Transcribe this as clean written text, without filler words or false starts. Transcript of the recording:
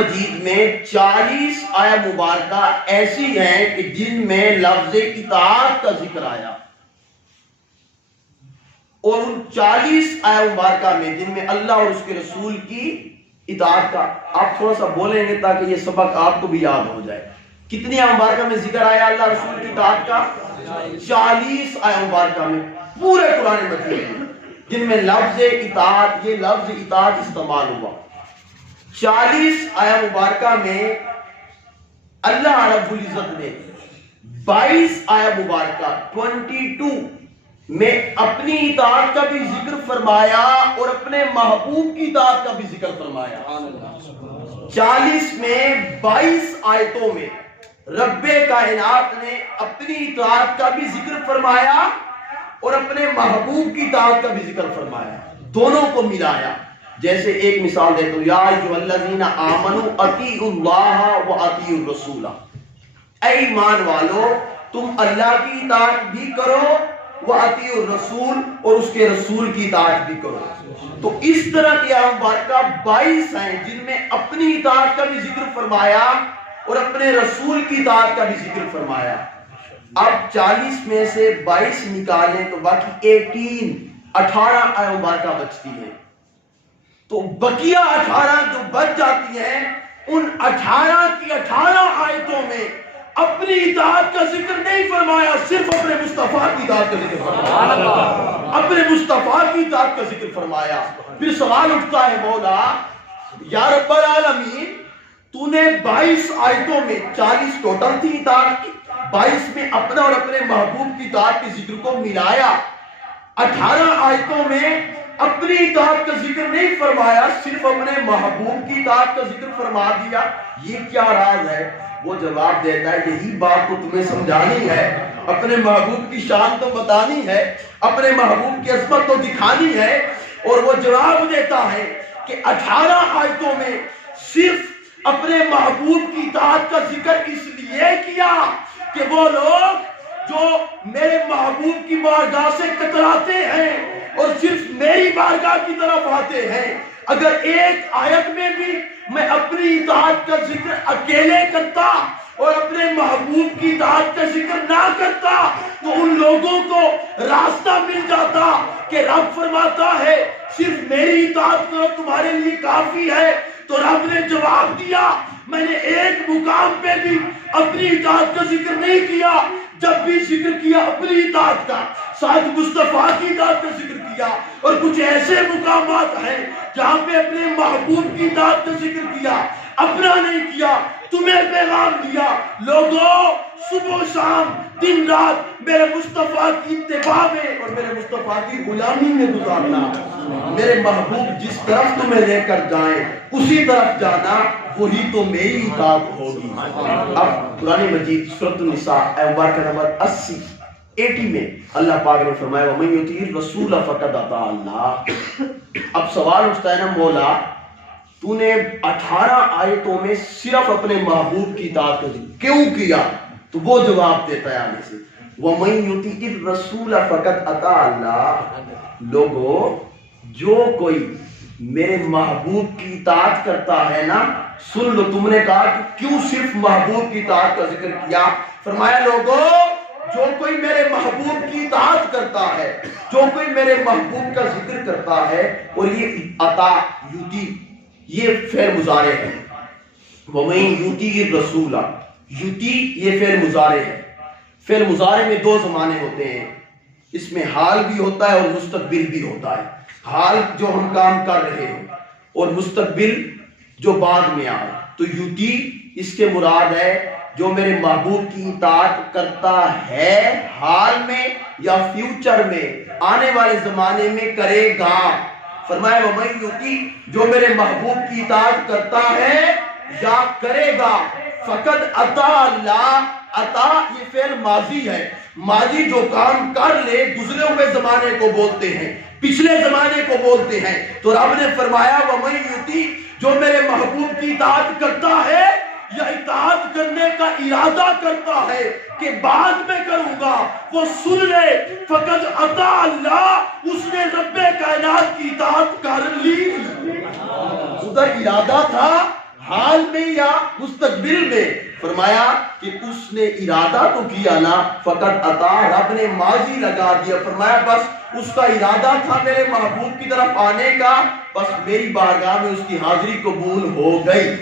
مجید میں 40 آیہ مبارکہ ایسی ہیں کہ جن میں لفظ اطاعت کا ذکر آیا، اور ان 40 آیہ مبارکہ میں جن میں اللہ اور اس کے رسول کی اطاعت کا، آپ تھوڑا سا بولیں گے تاکہ یہ سبق آپ کو بھی یاد ہو جائے، کتنی آیہ مبارکہ میں ذکر آیا اللہ رسول کی اطاعت کا؟ 40 آیہ مبارکہ میں پورے قرآن مجید میں جن میں لفظ اطاعت، یہ لفظ اطاعت استعمال ہوا۔ 40 آیہ مبارکہ میں اللہ رب العزت نے 22 آیہ مبارکہ 22 میں اپنی اطاعت کا بھی ذکر فرمایا اور اپنے محبوب کی اطاعت کا بھی ذکر فرمایا۔ 40 میں 22 آیتوں میں رب کائنات نے اپنی اطاعت کا بھی ذکر فرمایا اور اپنے محبوب کی اطاعت کا بھی ذکر فرمایا، دونوں کو ملایا۔ جیسے ایک مثال دیتا ہوں، یا ایھا الذین آمنوا اطیعوا اللہ و اطیعوا الرسول، اے ایمان والو تم اللہ کی اطاعت بھی کرو، و اطیعوا الرسول اور اس کے رسول کی اطاعت بھی کرو۔ تو اس طرح کی آیات مبارکہ 22 ہیں جن میں اپنی اطاعت کا بھی ذکر فرمایا اور اپنے رسول کی اطاعت کا بھی ذکر فرمایا۔ اب 40 میں سے 22 نکالیں تو باقی 18 آیات مبارکہ بچتی ہیں، تو بقیہ 18 جو بچ جاتی ہیں، ان 18 کی 18 آیتوں میں اپنی اطاعت کا ذکر نہیں فرمایا، صرف اپنے مصطفیٰ کی اطاعت کا ذکر فرمایا، اپنے مصطفیٰ کی اطاعت کا ذکر فرمایا۔ پھر سوال اٹھتا ہے، مولا یا رب العالمین تو نے 22 آیتوں میں 40 ٹوٹل تھی اطاعت کی، 22 میں اپنا اور اپنے محبوب کی اطاعت کے ذکر کو ملایا، 18 آیتوں میں اپنی اطاعت کا ذکر نہیں فرمایا، صرف اپنے محبوب کی اطاعت کا ذکر فرما دیا، یہ کیا راز ہے؟ وہ جواب دیتا ہے یہی بات تو تمہیں سمجھانی ہے، اپنے محبوب کی شان تو بتانی ہے، اپنے محبوب کی عظمت تو دکھانی ہے۔ اور وہ جواب دیتا ہے کہ 18 آیتوں میں صرف اپنے محبوب کی اطاعت کا ذکر اس لیے کیا کہ وہ لوگ جو میرے محبوب کی بارگاہ سے کتراتے ہیں اور صرف میری بارگاہ کی طرف آتے ہیں، اگر ایک آیت میں بھی میں اپنی اطاعت کا ذکر اکیلے کرتا اور اپنے محبوب کی اطاعت کا ذکر نہ کرتا تو ان لوگوں کو راستہ مل جاتا کہ رب فرماتا ہے صرف میری اطاعت کرو تمہارے لیے کافی ہے۔ تو رب نے جواب دیا میں نے ایک مقام پہ بھی اپنی اطاعت کا ذکر نہیں کیا، جب بھی ذکر کیا اپنی اطاعت کا، ساتھ مصطفیٰ کی اطاعت کا ذکر کیا، اور کچھ ایسے مقامات ہیں جہاں پہ اپنے محبوب کی اطاعت کا ذکر کیا، اپنا نہیں کیا۔ تمہیں پیغام دیا لوگوں صبح و شام دن رات میرے مصطفیٰ کی اتباع میں اور میرے مصطفیٰ کی غلامی میں گزارنا، میرے محبوب جس طرف تمہیں لے کر جائیں اسی طرف جانا، وہی تو میری اطاعت ہوگی۔ اب قرآن مجید سورۃ النساء آیت مبارکہ نمبر 80 میں اللہ پاک نے فرمایا وَمَن یُطِعِ الرَّسُولَ فَقَدْ اطاع اللَّهَ۔ اب سوال اٹھتا ہے نا مولا تو نے 18 آیتوں میں صرف اپنے محبوب کی اطاعت کا ذکر کیوں کیا؟ تو وہ جواب دیتا ہے آگے سے وَمَن یُطِعِ الرَّسُولَ فَقَدْ اطاع اللَّهَ۔ لوگو جو کوئی میرے محبوب کی اطاعت کرتا ہے نا، سن لو تم نے کہا کہ کیوں صرف محبوب کی اطاعت کا ذکر کیا؟ فرمایا لوگو جو کوئی میرے محبوب کی اطاعت کرتا ہے، جو کوئی میرے محبوب کا ذکر کرتا ہے، اور یہ اطاع یُطِع یہ فعل مضارع ہے، وَمَن یُطِعِ الرَّسُولَ یُطِع یہ فعل مضارع ہے۔ فعل مضارع میں دو زمانے ہوتے ہیں، اس میں حال بھی ہوتا ہے اور مستقبل بھی ہوتا ہے۔ حال جو ہم کام کر رہے ہیں اور مستقبل جو بعد میں آئے، تو یُطِع اس کے مراد ہے جو میرے محبوب کی اطاعت کرتا ہے حال میں یا فیوچر میں، آنے والے زمانے میں کرے گا۔ فرمایا وَمَن یُطِع جو میرے محبوب کی اطاعت کرتا ہے یا کرے گا، فقد اطاع اللہ۔ اطاع یہ فعل ماضی ہے، ماضی جو کام کر لے گزرے ہوئے زمانے کو بولتے ہیں، پچھلے زمانے کو بولتے ہیں۔ تو رب نے فرمایا وَمَن یُطِع جو میرے محبوب کی اطاعت کرتا ہے یا اطاعت کرنے کا ارادہ کرتا ہے کہ بعد میں کروں گا، وہ سن لے فقد اطاع اللہ، اس نے رب کائنات کی اطاعت کر لی۔ ادھر ارادہ تھا، حال حال میں یا مستقبل میں؟ فرمایا کہ اس نے ارادہ تو کیا نا، فقط عطا، رب نے ماضی لگا دیا، فرمایا بس اس کا ارادہ تھا میرے محبوب کی طرف آنے کا، بس میری بارگاہ میں اس کی حاضری قبول ہو گئی۔